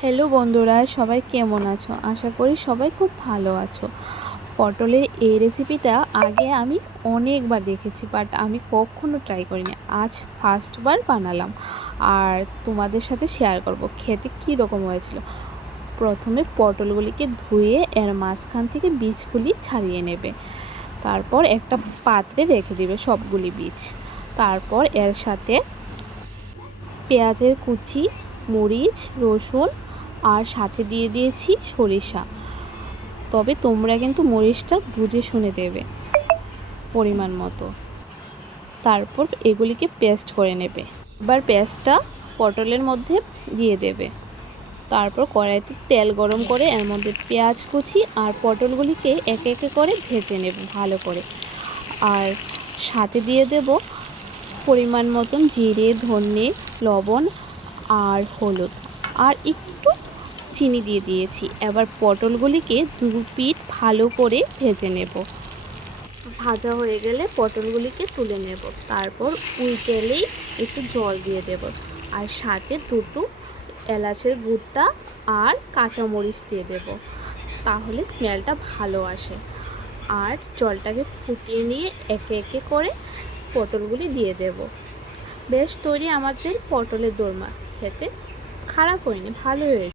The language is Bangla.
হ্যালো বন্ধুরা, সবাই কেমন আছো? আশা করি সবাই খুব ভালো আছো। পটলের এই রেসিপিটা আগে আমি অনেকবার দেখেছি, বাট আমি কখনো ট্রাই করিনি। আজ ফার্স্টবার বানালাম আর তোমাদের সাথে শেয়ার করব খেতে কী রকম হয়েছিল। প্রথমে পটলগুলিকে ধুয়ে এর মাঝখান থেকে বীজগুলি ছাড়িয়ে নেবে। তারপর একটা পাত্রে রেখে দেবে সবগুলি বীজ। তারপর এর সাথে পেঁয়াজের কুচি, মরিচ, রসুন আর সাথে দিয়ে দিয়েছি সরিষা। তবে তোমরা কিন্তু মরিচটা বুঝে শুনে দেবে পরিমাণ মতো। তারপর এগুলিকে পেস্ট করে নেবে। এবার পেস্টটা পটলের মধ্যে দিয়ে দেবে। তারপর কড়াইতে তেল গরম করে এর মধ্যে পেঁয়াজ কুচি আর পটলগুলিকে একে একে করে ভেজে নেব ভালো করে। আর সাথে দিয়ে দেব পরিমাণ মতন জিরে, ধনে, লবণ আর হলুদ আর একটু চিনি দিয়ে দিয়েছি। এবার পটলগুলিকে দু পিঠ ভালো করে ভেজে নেব। ভাজা হয়ে গেলে পটলগুলিকে তুলে নেব। তারপর ওই তেলেই একটু জল দিয়ে দেব আর সাথে দুটো এলাচের গুঁড়টা আর কাঁচামরিচ দিয়ে দেব, তাহলে স্মেলটা ভালো আসে। আর জলটাকে ফুটিয়ে নিয়ে একে একে করে পটলগুলি দিয়ে দেব। বেশ তৈরি আমাদের পটলের দোরমা। খেতে খারাপ হয়নি, ভালো হয়েছে।